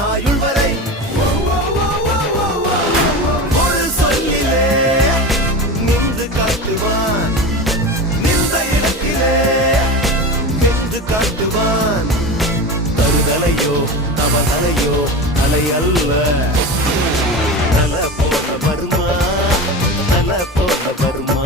ஆயுள் வரை ஒரு சொல்லிலே நின்று காட்டுவான், நின்ற இடத்திலே நின்று காட்டுவான். தருதலையோ தவதலையோ தலை அல்ல, தல போல வருமா, தல போல வருமா.